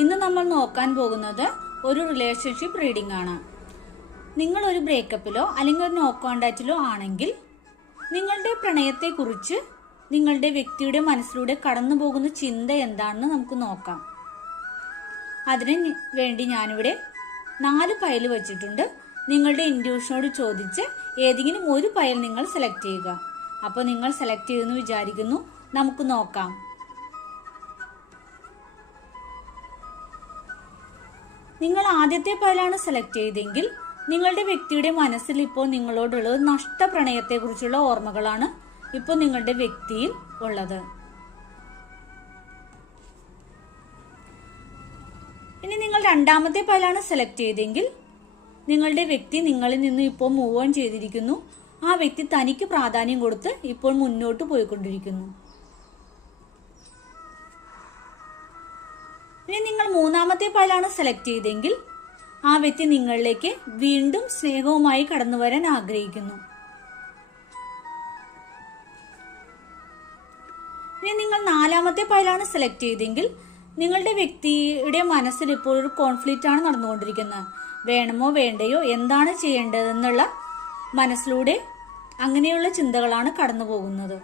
ഇന്ന് നമ്മൾ നോക്കാൻ പോകുന്നത് ഒരു റിലേഷൻഷിപ്പ് റീഡിംഗ് ആണ്. നിങ്ങൾ ഒരു ബ്രേക്കപ്പിലോ അല്ലെങ്കിൽ ഒരു നോ കോണ്ടാക്റ്റിലോ ആണെങ്കിൽ നിങ്ങളുടെ പ്രണയത്തെക്കുറിച്ച് നിങ്ങളുടെ വ്യക്തിയുടെ മനസ്സിലൂടെ കടന്നു പോകുന്ന ചിന്ത എന്താണെന്ന് നമുക്ക് നോക്കാം. അതിന് വേണ്ടി ഞാനിവിടെ 4 പൈൽ വെച്ചിട്ടുണ്ട്. നിങ്ങളുടെ ഇൻറ്റ്യൂഷനോട് ചോദിച്ച് ഏതെങ്കിലും ഒരു പൈൽ നിങ്ങൾ സെലക്ട് ചെയ്യുക. അപ്പോൾ നിങ്ങൾ സെലക്ട് ചെയ്തെന്ന് വിചാരിക്കുന്നു. നമുക്ക് നോക്കാം. നിങ്ങൾ ആദ്യത്തെ പൈലാണ് സെലക്ട് ചെയ്തെങ്കിൽ നിങ്ങളുടെ വ്യക്തിയുടെ മനസ്സിൽ ഇപ്പോൾ നിങ്ങളോടുള്ള നഷ്ടപ്രണയത്തെക്കുറിച്ചുള്ള ഓർമ്മകളാണ് ഇപ്പോൾ നിങ്ങളുടെ വ്യക്തിയിൽ ഉള്ളത്. ഇനി നിങ്ങൾ രണ്ടാമത്തെ പൈലാണ് സെലക്ട് ചെയ്തെങ്കിൽ നിങ്ങളുടെ വ്യക്തി നിങ്ങളിൽ നിന്ന് ഇപ്പോൾ മൂവ് ഓൺ ചെയ്തിരിക്കുന്നു. ആ വ്യക്തി തനിക്ക് പ്രാധാന്യം കൊടുത്ത് ഇപ്പോൾ മുന്നോട്ട് പോയിക്കൊണ്ടിരിക്കുന്നു. ഇനി നിങ്ങൾ മൂന്നാമത്തെ പൈലാണ് സെലക്ട് ചെയ്തെങ്കിൽ ആ വ്യക്തി നിങ്ങളിലേക്ക് വീണ്ടും സ്നേഹവുമായി കടന്നു വരാൻ ആഗ്രഹിക്കുന്നു. ഇനി നിങ്ങൾ നാലാമത്തെ പൈലാണ് സെലക്ട് ചെയ്തെങ്കിൽ നിങ്ങളുടെ വ്യക്തിയുടെ മനസ്സിൽ ഇപ്പോൾ ഒരു കോൺഫ്ലിക്റ്റ് ആണ് നടന്നുകൊണ്ടിരിക്കുന്നത്. വേണമോ വേണ്ടയോ, എന്താണ് ചെയ്യേണ്ടതെന്നുള്ള മനസ്സിലൂടെ അങ്ങനെയുള്ള ചിന്തകളാണ് കടന്നു പോകുന്നത്.